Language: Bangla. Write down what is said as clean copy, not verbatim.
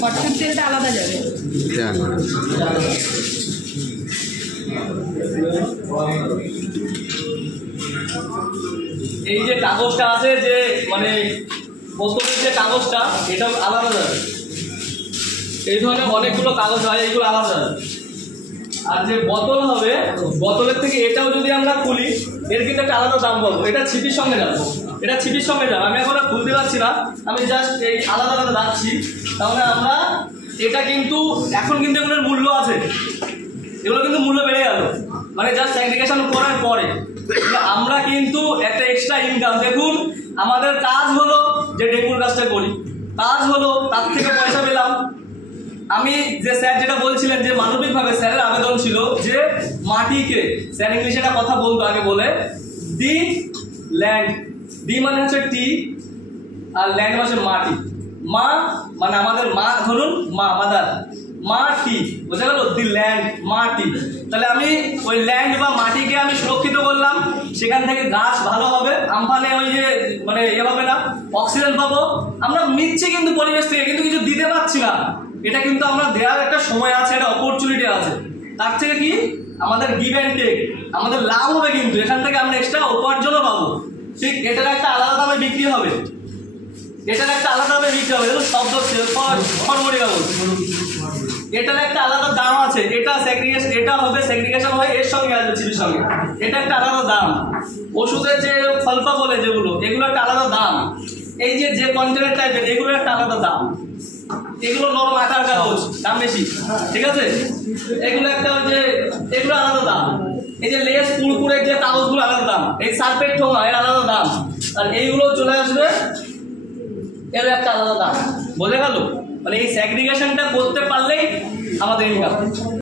কটন তেলটা আলাদা যাবে। এই যে কাগজটা আছে, যে মানে বোতলের যে কাগজটা, এটাও আলাদা যাবে। এই ধরনের অনেকগুলো কাগজ হয়, এইগুলো আলাদা যাবে। আর যে বোতল হবে, বোতলের থেকে এটাও যদি আমরা খুলি, এর কিন্তু একটা আলাদা দাম পাবো। এটা ছিপির সঙ্গে যাবে, এটা ছিপির সঙ্গে যাবে। আমি এখন খুলতে পারছি না, আমি জাস্ট এই আলাদা আলাদা যাচ্ছি। তাহলে আমরা এটা কিন্তু এখন কিন্তু এগুলোর মূল্য আছে, এগুলো কিন্তু মূল্য বেড়ে গেল, মানে জাস্ট অ্যাগ্রিগেশন করার পরে আমরা কিন্তু একটা এক্সট্রা ইনকাম। দেখুন, আমাদের কাজ হলো যে ডেঙ্গুর কাজটা করি, কাজ হলো তার থেকে পয়সা পেলাম। আমি যে স্যার যেটা বলছিলেন যে মানবিকভাবে স্যারের আবেদন ছিল যে মাটিকে, স্যার ইংলিশে একটা কথা বলতো আগে, বলে দি ল্যান্ড, দি মানে হচ্ছে টি আর ল্যান্ড মানে মাটি। মা মানে আমাদের মা, ধরুন মা, মাদার, মাটি, বোঝা গেল? দি ল্যান্ড, মাটি। তাহলে আমি ওই ল্যান্ড বা মাটিকে আমি সুরক্ষিত করলাম, সেখান থেকে গাছ ভালো হবে, আমফানে ওই যে মানে এ হবে না, অক্সিজেন পাবো। আমরা নিচ্ছি কিন্তু পরিবেশ থেকে, কিন্তু কিছু দিতে পারছি না। এটা কিন্তু আমরা দেওয়ার একটা সময় আছে, একটা অপরচুনিটি আছে। তার থেকে কি আমাদের গিভ অ্যান্ড টেক, আমাদের লাভ হবে, কিন্তু এখান থেকে আমরা এক্সট্রা উপার্জনও পাবো। ঠিক এটার একটা আলাদা দামে বিক্রি হবে, এটার একটা আলাদা দামে বিক্রি হবে। দেখুন শব্দ ফরমরি কাগজ, এটার একটা আলাদা দাম আছে। এটা সেগ্রিগেশন, এটা হবে সেগ্রিগেশন হয় এর সঙ্গে আছে, ছিপির সঙ্গে। এটা একটা আলাদা দাম। ওষুধের যে ফলফা বলে যেগুলো, এগুলো একটা আলাদা দাম। এই যে যে কন্টেনার টাইপের, এগুলো একটা আলাদা দাম। এগুলো নরম আঠার কাগজ, দাম বেশি, ঠিক আছে? এগুলো একটা ওই যে এগুলো আলাদা দাম। এই যে লেস কুড়কুড়ের যে কাগজগুলো আলাদা দাম। এই সার্ফের ঠোঙা এর আলাদা দাম। আর এইগুলো চলে আসবে, এর একটা আলাদা দাম। বোঝা গেল? মানে এই সেগ্রিগেশনটা করতে পারলেই আমাদের ইনকাম।